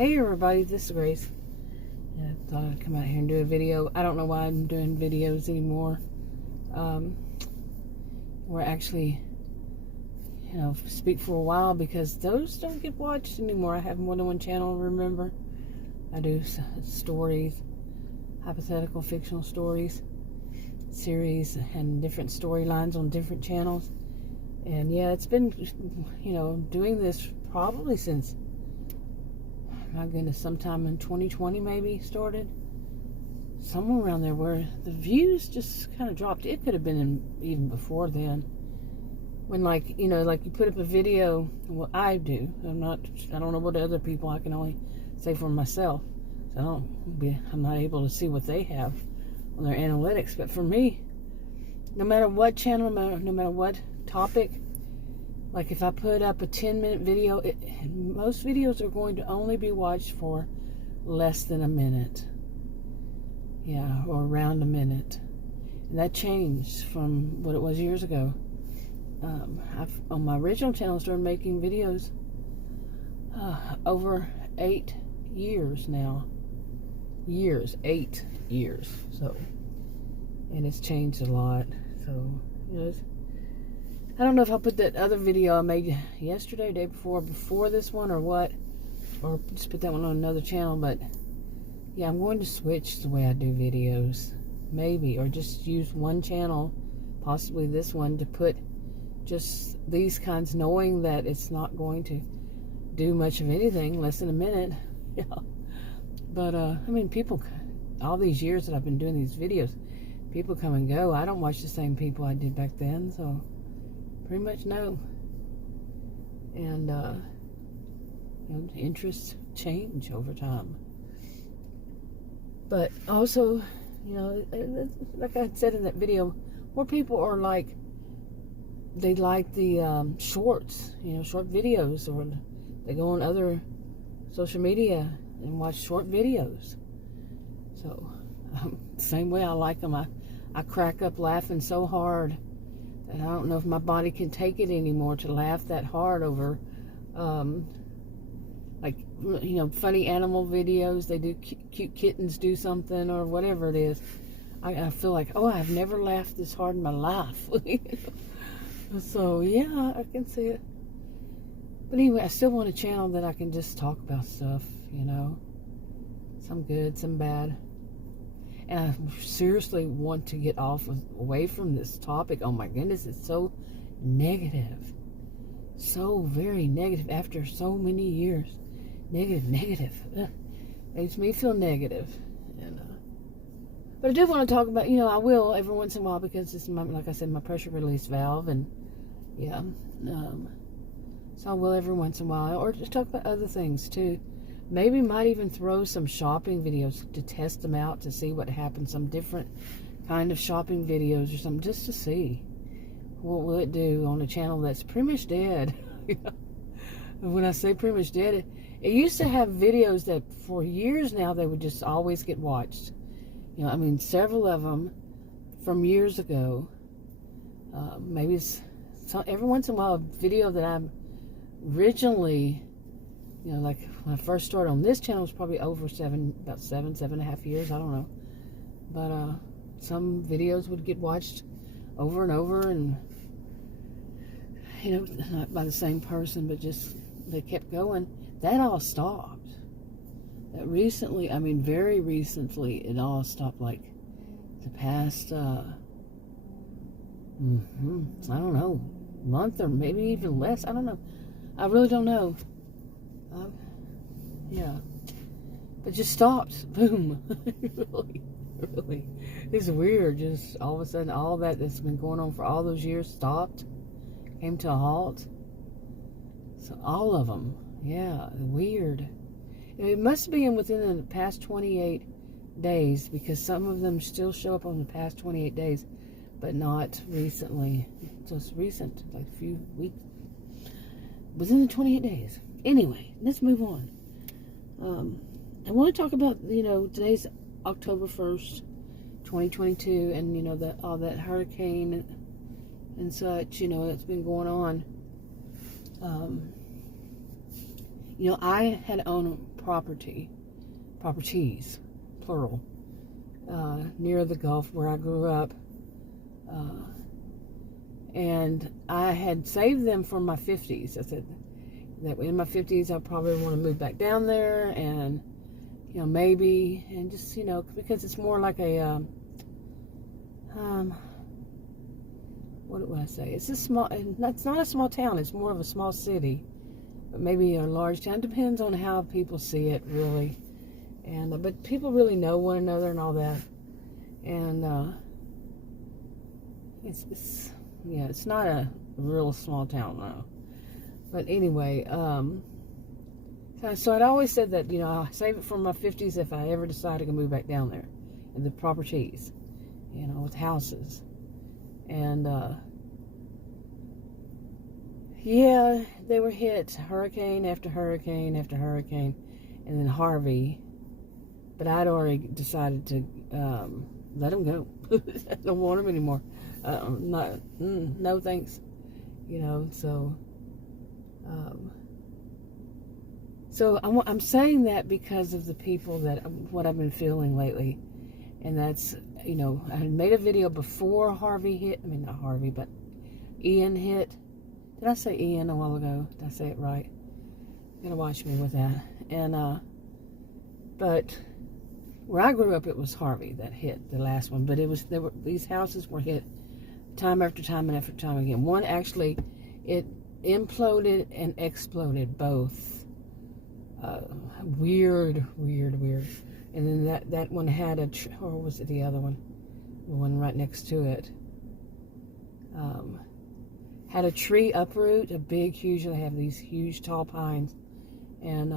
Hey everybody, this is Grace. I thought I'd come out here and do a video. I don't know why I'm doing videos anymore. We're actually, speak for a while because those don't get watched anymore. I have more than one channel, remember? I do stories, hypothetical fictional stories, series, and different storylines on different channels. And yeah, it's been, doing this probably since, my goodness, sometime in 2020 maybe started. Somewhere around there where the views just kind of dropped. It could have been even before then. When like you put up a video, well, I do. I don't know what other people, I can only say for myself. So I'm not able to see what they have on their analytics. But for me, no matter what channel, no matter what topic, like if I put up a 10-minute video, most videos are going to only be watched for less than a minute. Yeah, or around a minute. And that changed from what it was years ago. On my original channel, started making videos over 8 years now. 8 years. So, and it's changed a lot. So, I don't know if I'll put that other video I made yesterday, day before this one, or what, or just put that one on another channel. But yeah, I'm going to switch the way I do videos, maybe, or just use one channel, possibly this one, to put just these kinds, knowing that it's not going to do much of anything, less than a minute. Yeah. But people, all these years that I've been doing these videos, people come and go. I don't watch the same people I did back then, so pretty much no. And interests change over time. But also, like I said in that video, more people are like, they like the shorts, short videos, or they go on other social media and watch short videos. So, same way I like them. I crack up laughing so hard that I don't know if my body can take it anymore to laugh that hard over, funny animal videos. They do cute kittens do something or whatever it is. I feel like, I've never laughed this hard in my life. So yeah, I can see it. But anyway, I still want a channel that I can just talk about stuff, some good, some bad. And I seriously want to get away from this topic. Oh my goodness, it's so negative. So very negative after so many years. Negative. Makes me feel negative. And, but I do want to talk about, I will every once in a while, because it's like I said, my pressure release valve. And yeah, so I will every once in a while. Or just talk about other things too. Maybe might even throw some shopping videos to test them out, to see what happens. Some different kind of shopping videos or something, just to see what will it do on a channel that's pretty much dead. When I say pretty much dead, it used to have videos that for years now they would just always get watched. Several of them from years ago. Maybe it's every once in a while a video that I'm originally, like when I first started on this channel, was probably over about 7.5 years, I don't know. But some videos would get watched over and over, and not by the same person, but just they kept going. That all stopped. That recently, very recently, it all stopped. Like the past, I don't know, month or maybe even less. I don't know. I really don't know. Yeah, but just stopped. Boom. really, it's weird. Just all of a sudden, all that's been going on for all those years stopped, came to a halt. So all of them, yeah, weird. It must be within the past 28 days, because some of them still show up on the past 28 days, but not recently. Just recent, like a few weeks. Within the 28 days. Anyway, let's move on. I want to talk about, today's October 1st, 2022, and, all that hurricane and such, that's been going on. I had owned properties, plural, near the Gulf where I grew up. And I had saved them for my 50s. I said that in my 50s I probably want to move back down there, and maybe, and just because it's more like a what would I say? It's it's not a small town. It's more of a small city, but maybe a large town. Depends on how people see it, really. And but people really know one another and all that. And it's not a real small town now. But anyway, so I'd always said that I'll save it for my 50s if I ever decide to move back down there, and the properties, with houses. And yeah, they were hit hurricane after hurricane after hurricane, and then Harvey. But I'd already decided to let them go. I don't want them anymore. No thanks. So I'm saying that because of the people what I've been feeling lately, and that's I had made a video before Harvey hit. I mean, not Harvey, but Ian hit. Did I say Ian a while ago? Did I say it right? You gotta watch me with that. And but where I grew up, it was Harvey that hit the last one. But these houses were hit time after time and after time again. One actually, it imploded and exploded both. Weird. And then that one had or was it the other one? The one right next to it. Had a tree uproot, a big, huge, they have these huge tall pines. And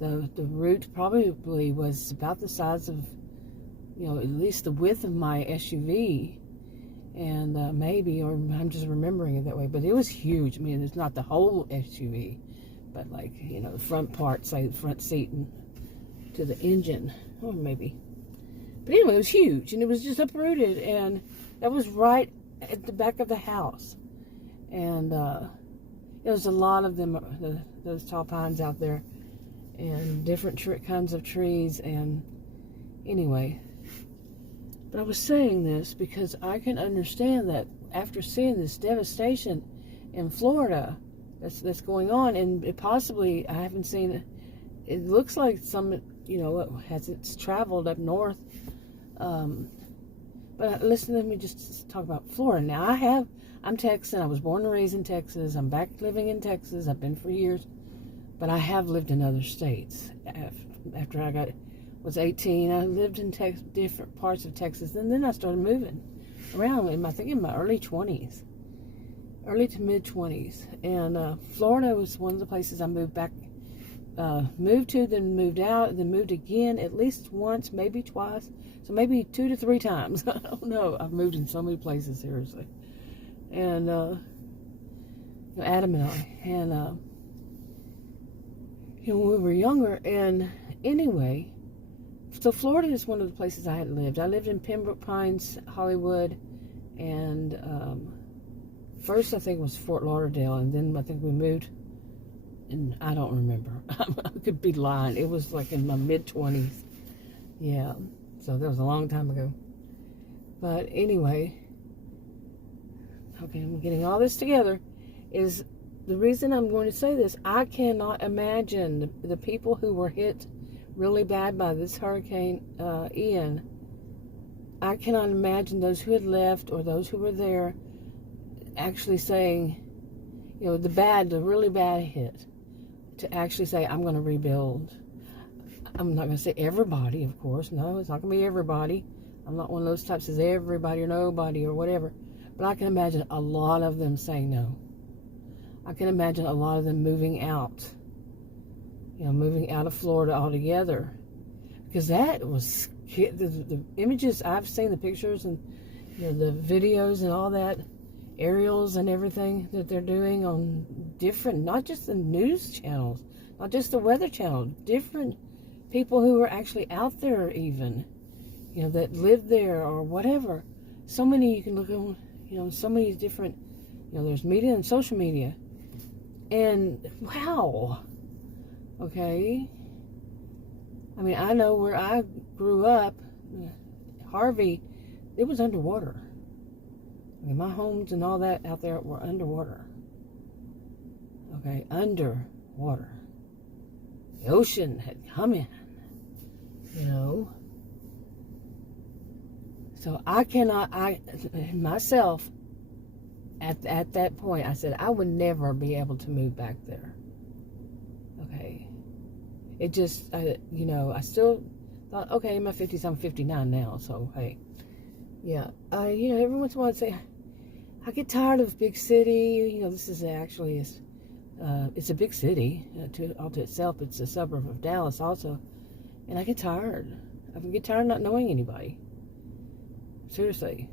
the root probably was about the size of, at least the width of my SUV. And maybe, or I'm just remembering it that way, but it was huge. I mean, it's not the whole SUV, but like, the front part, say the front seat and to the engine, or maybe. But anyway, it was huge, and it was just uprooted, and that was right at the back of the house. And there was a lot of them, those tall pines out there, and different kinds of trees. And anyway, but I was saying this because I can understand that after seeing this devastation in Florida that's going on, and possibly, I haven't seen it. It looks like some, it's traveled up north. But listen, let me just talk about Florida now. I'm Texan. I was born and raised in Texas. I'm back living in Texas. I've been for years. But I have lived in other states. After I was 18, I lived in different parts of Texas. And then I started moving around in my early 20s. Early to mid 20s. And Florida was one of the places I moved to, then moved out, then moved again at least once, maybe twice. So maybe 2 to 3 times. I don't know. I've moved in so many places, seriously. And Adam and I. And when we were younger. And anyway, so Florida is one of the places I had lived. I lived in Pembroke Pines, Hollywood, and first I think it was Fort Lauderdale, and then I think we moved, and I don't remember. I could be lying. It was like in my mid-20s. Yeah, so that was a long time ago. But anyway, okay, I'm getting all this together. Is the reason I'm going to say this, I cannot imagine the people who were hit really bad by this Hurricane Ian. I cannot imagine those who had left or those who were there actually saying, the really bad hit, to actually say, I'm going to rebuild. I'm not going to say everybody, of course. No, it's not going to be everybody. I'm not one of those types that says everybody or nobody or whatever. But I can imagine a lot of them saying no. I can imagine a lot of them moving out. Moving out of Florida altogether. Because that was, the images I've seen, the pictures and the videos and all that, aerials and everything that they're doing on different, not just the news channels, not just the weather channel, different people who are actually out there even, that live there or whatever. So many you can look at, so many different, there's media and social media. And wow, okay, I mean, I know where I grew up, Harvey, it was underwater. I mean, my homes and all that out there were underwater. Okay, underwater. The ocean had come in, you know. So I cannot, myself, at that point, I said I would never be able to move back there. Okay. It just, you know, I still thought, okay, I'm 50s, I'm 59 now, so hey. Yeah, you know, every once in a while I'd say, I get tired of big city. You know, this is actually, it's a big city all to itself. It's a suburb of Dallas also. And I get tired. I get tired of not knowing anybody. Seriously.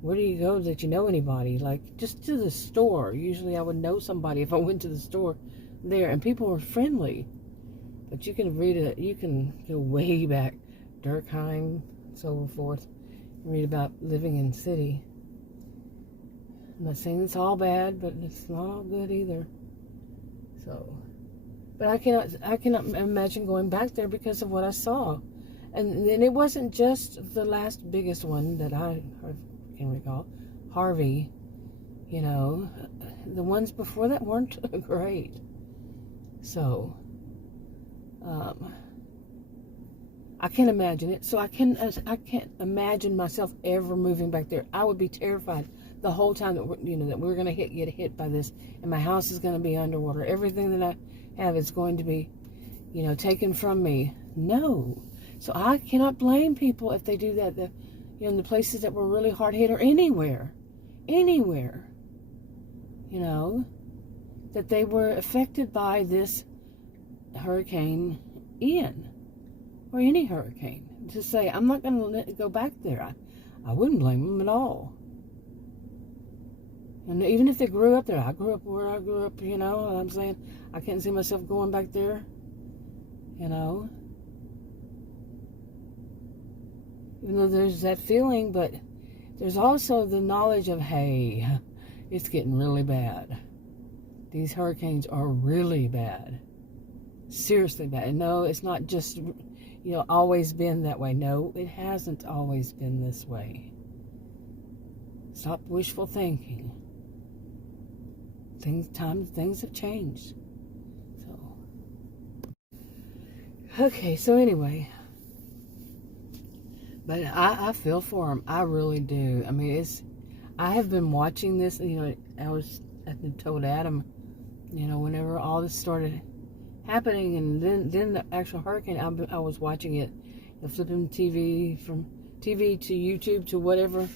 Where do you go that you know anybody? Like, just to the store. Usually I would know somebody if I went to the store there. And people were friendly. But you can read it. You can go way back. Durkheim, so forth. Read about living in city. I'm not saying it's all bad, but it's not all good either. So, but I cannot imagine going back there because of what I saw. And it wasn't just the last biggest one that I can recall, Harvey. You know, the ones before that weren't great. So, I can't imagine it. So I can't imagine myself ever moving back there. I would be terrified the whole time that we're going to get hit by this, and my house is going to be underwater. Everything that I have is going to be, you know, taken from me. No. So I cannot blame people if they do that. In the places that were really hard hit, or anywhere, you know, that they were affected by this Hurricane Ian, or any hurricane. To say, I'm not going to let it go back there. I wouldn't blame them at all. And even if they grew up there, I grew up where I grew up, you know what I'm saying? I can't see myself going back there, you know. Even though there's that feeling, but there's also the knowledge of, hey, it's getting really bad. These hurricanes are really bad. Seriously bad. And no, it's not just, you know, always been that way. No, it hasn't always been this way. Stop wishful thinking. Things have changed. So, okay, so anyway, but I feel for him. I really do. I mean, I have been watching this. You know, I told Adam, you know, whenever all this started happening, and then the actual hurricane, I was watching it, flipping TV from TV to YouTube to whatever.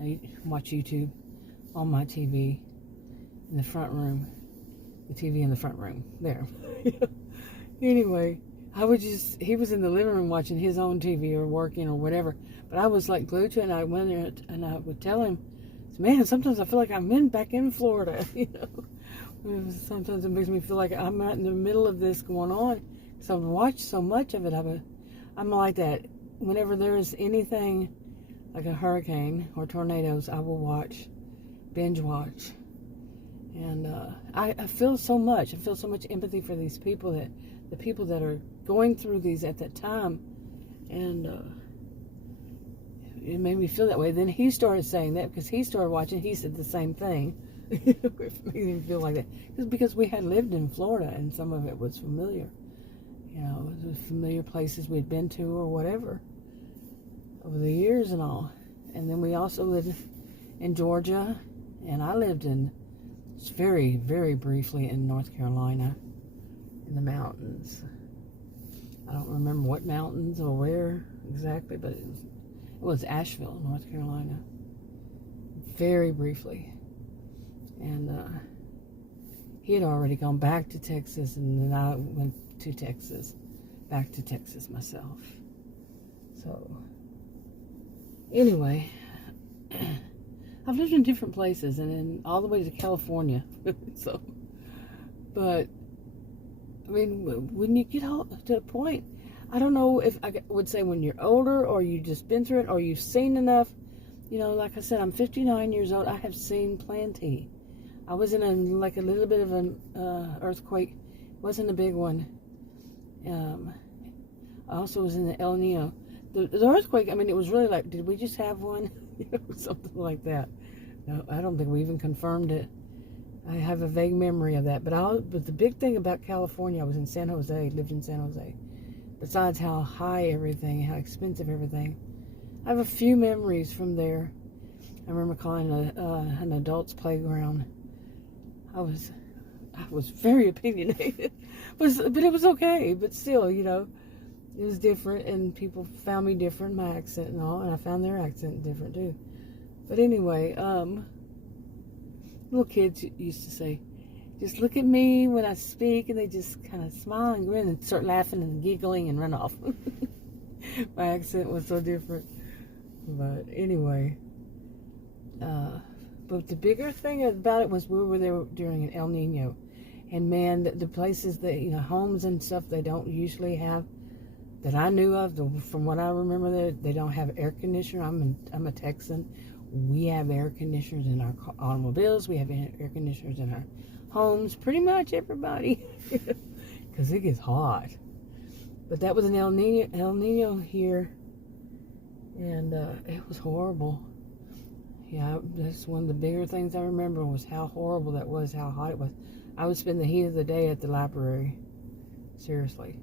I watch YouTube on my TV in the front room, the TV in the front room there. Anyway, he was in the living room watching his own TV or working or whatever, but I was like glued to it, and I went there and I would tell him, man, sometimes I feel like I'm back in Florida, you know. Sometimes it makes me feel like I'm right in the middle of this going on, because I've watched so much of it. I'm like that. Whenever there is anything like a hurricane or tornadoes, I will binge watch. And I feel so much. I feel so much empathy for these people, the people that are going through these at that time. And it made me feel that way. Then he started saying that because he started watching. He said the same thing. It made me feel like that. Because we had lived in Florida, and some of it was familiar. You know, it was familiar places we'd been to or whatever over the years and all. And then we also lived in Georgia, and I lived very, very briefly in North Carolina, in the mountains. I don't remember what mountains or where exactly, but it was Asheville, North Carolina. Very briefly. And he had already gone back to Texas, and then I went to Texas, back to Texas myself. So, anyway, I've lived in different places, and then all the way to California. So, but I mean, when you get to a point, I don't know if I would say when you're older, or you've just been through it, or you've seen enough. You know, like I said, I'm 59 years old. I have seen plenty. I was in a little bit of an earthquake. It wasn't a big one. I also was in the El Nino. The earthquake, I mean, it was really like, did we just have one? Something like that. No, I don't think we even confirmed it. I have a vague memory of that. But the big thing about California, I was in San Jose, lived in San Jose. Besides how high everything, how expensive everything, I have a few memories from there. I remember calling an adult's playground. I was very opinionated, but it was okay. But still, you know, it was different, and people found me different, my accent and all, and I found their accent different too. But anyway, little kids used to say, "Just look at me when I speak," and they just kind of smile and grin and start laughing and giggling and run off. My accent was so different. But anyway, but the bigger thing about it was we were there during an El Nino, and man, the places that, you know, homes and stuff they don't usually have, that I knew of, from what I remember, they don't have air conditioner. I'm a Texan. We have air conditioners in our automobiles. We have air conditioners in our homes. Pretty much everybody, because it gets hot. But that was an El Nino here, and it was horrible. Yeah, that's one of the bigger things I remember was how horrible that was, how hot it was. I would spend the heat of the day at the library. Seriously.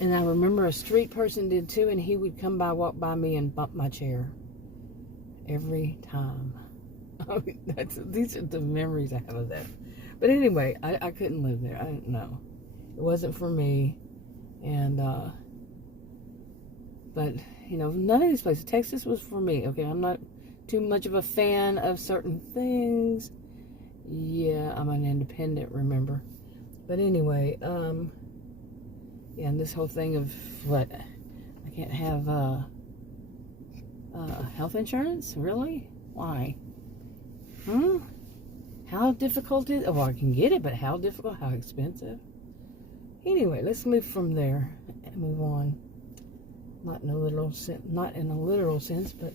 And I remember a street person did too, and he would come by, walk by me, and bump my chair. Every time. I mean, these are the memories I have of that. But anyway, I couldn't live there. I didn't know. It wasn't for me. And, but, you know, none of these places. Texas was for me. Okay, I'm not too much of a fan of certain things. Yeah, I'm an independent, remember. But anyway, yeah, and this whole thing of what, I can't have health insurance? Really? Why? How difficult is it? Oh, I can get it, but how difficult? How expensive? Anyway, let's move from there and move on. Not in a literal sense, but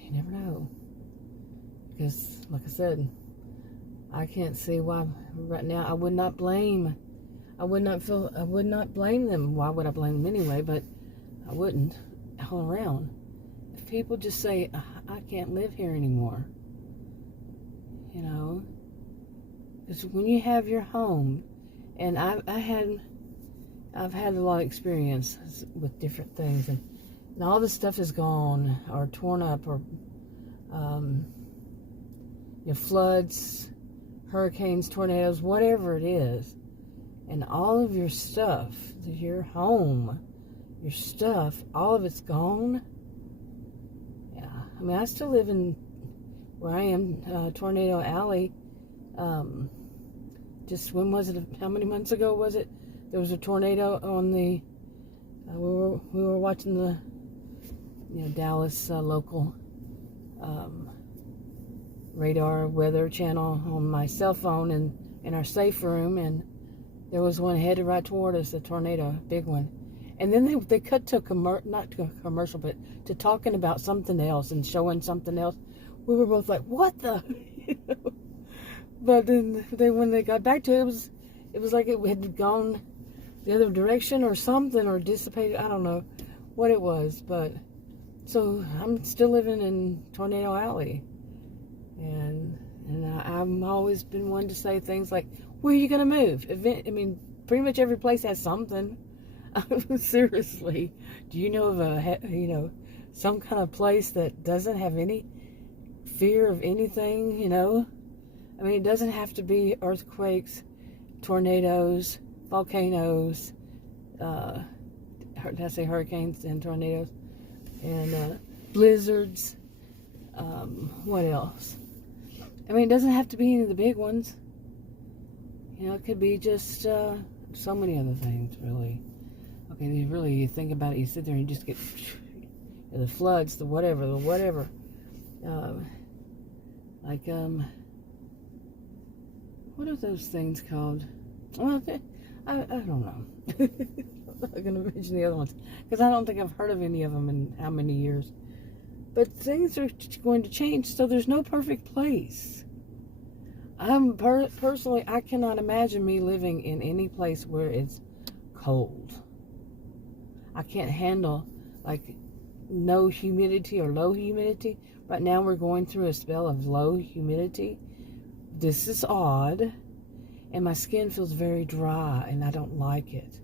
you never know. Because, like I said, I can't see why right now. I would not blame them. Why would I blame them anyway? But I wouldn't. All around. If people just say, I can't live here anymore, you know, because when you have your home, and I've had a lot of experience with different things, and all this stuff is gone or torn up, or you know, floods, hurricanes, tornadoes, whatever it is, and all of your stuff, your home, your stuff, all of it's gone. Yeah, I mean, I still live in where I am, Tornado Alley. Just when was it? How many months ago was it? There was a tornado on the. We were watching the, you know, Dallas local radar weather channel on my cell phone and in our safe room, and there was one headed right toward us, a tornado, big one. And then they cut to not to a commercial, but to talking about something else and showing something else. We were both like, "What the?" You know? But then when they got back to it, it was like it had gone the other direction or something, or dissipated. I don't know what it was, but so I'm still living in Tornado Alley, and I've always been one to say things like, "Where are you gonna move?" I mean, pretty much every place has something. Seriously, do you know of some kind of place that doesn't have any fear of anything? You know, I mean, it doesn't have to be earthquakes, tornadoes, volcanoes. Did I say hurricanes and tornadoes and blizzards? What else? I mean, it doesn't have to be any of the big ones. You know, it could be just so many other things, really. Okay, you think about it, you sit there and you just get the floods, the whatever. What are those things called? Well, I don't know. I'm not going to mention the other ones, because I don't think I've heard of any of them in how many years. But things are going to change, so there's no perfect place. Personally, I cannot imagine me living in any place where it's cold. I can't handle like no humidity or low humidity. Right now we're going through a spell of low humidity. This is odd, and my skin feels very dry, and I don't like it.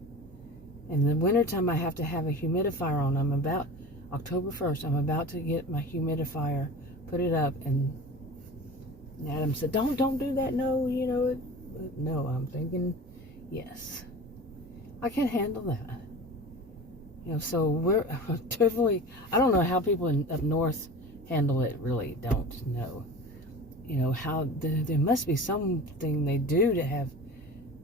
In the wintertime, I have to have a humidifier on. I'm about October 1st. I'm about to get my humidifier, put it up, and Adam said, "Don't do that. No, you know." No, I'm thinking, yes, I can handle that. You know, so we're definitely. I don't know how people up north handle it. Really, don't know. You know how there must be something they do to have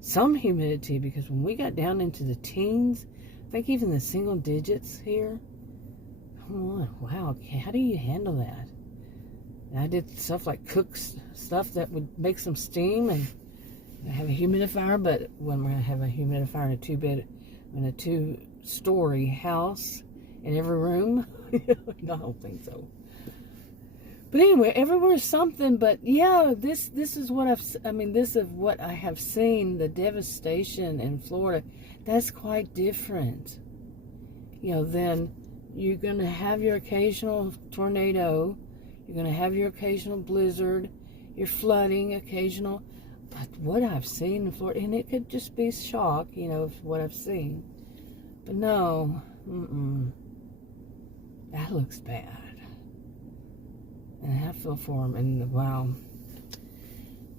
some humidity, because when we got down into the teens, I think even the single digits here, wow, how do you handle that? And I did stuff like cook stuff that would make some steam, and I have a humidifier, but when we're going to have a humidifier in a two-story house in every room, no, I don't think so. But anyway, everywhere's something. But yeah, this is what this is what I have seen. The devastation in Florida, that's quite different. You know, then you're going to have your occasional tornado, you're going to have your occasional blizzard, your flooding, occasional. But what I've seen in Florida, and it could just be shock, you know, what I've seen. But no, that looks bad. And I feel for him, and wow,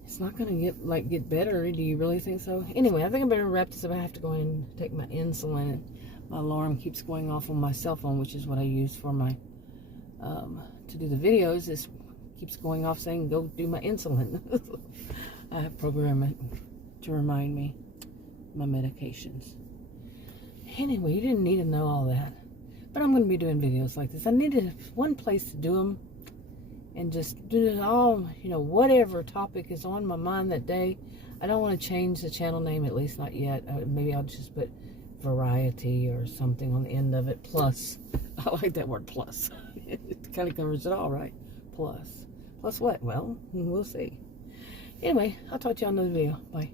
it's not going to get better. Do you really think so? Anyway, I think I better wrap this up. I have to go in and take my insulin, and my alarm keeps going off on my cell phone, which is what I use for my to do the videos. This keeps going off saying go do my insulin. I have programmed it to remind me my medications. Anyway, you didn't need to know all that, but I'm going to be doing videos like this. I needed one place to do them. And just do it all, you know, whatever topic is on my mind that day. I don't want to change the channel name, at least not yet. Maybe I'll just put variety or something on the end of it. Plus, I like that word plus. It kind of covers it all, right? Plus. Plus what? Well, we'll see. Anyway, I'll talk to you on another video. Bye.